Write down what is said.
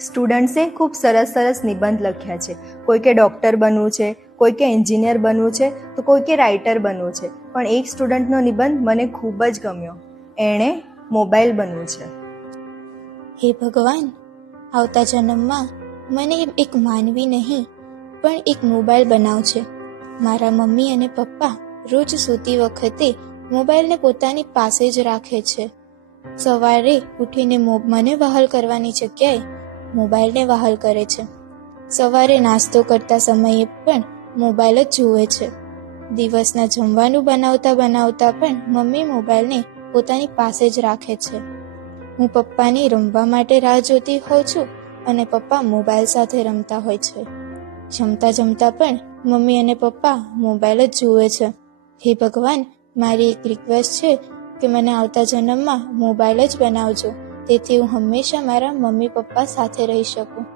સ્ટુડન્ટ્સે ખૂબ સરસ સરસ નિબંધ લખ્યા છે. કોઈકે ડૉક્ટર બનવું છે, કોઈકે એન્જિનિયર બનવું છે, તો કોઈકે રાઇટર બનવું છે. પણ એક સ્ટુડન્ટનો નિબંધ મને ખૂબ જ ગમ્યો. એણે મોબાઈલ બનવું છે. હે ભગવાન, આવતા જન્મમાં મને એક માનવી નહીં પણ એક મોબાઈલ બનાવજે. મારા મમ્મી અને પપ્પા રોજ સૂતી વખતે મોબાઈલને પોતાની પાસે જ રાખે છે. સવારે ઉઠીને મને વહાલ કરવાની જગ્યાએ મોબાઈલને વહાલ કરે છે. સવારે નાસ્તો કરતા સમયે પણ મોબાઈલ જ જુએ છે. દિવસના જમવાનું બનાવતા પણ મમ્મી મોબાઈલને પોતાની પાસે જ રાખે છે. હું પપ્પાની રમવા માટે રાહ જોતી હોઉં છું અને પપ્પા મોબાઈલ સાથે રમતા હોય છે. જમતા પણ મમ્મી અને પપ્પા મોબાઈલ જ જુએ છે. હે ભગવાન, મારી એક રિક્વેસ્ટ છે કે મને આવતા જન્મમાં મોબાઈલ જ બનાવજો, તેથી હું હંમેશા મારા મમ્મી પપ્પા સાથે રહી શકું.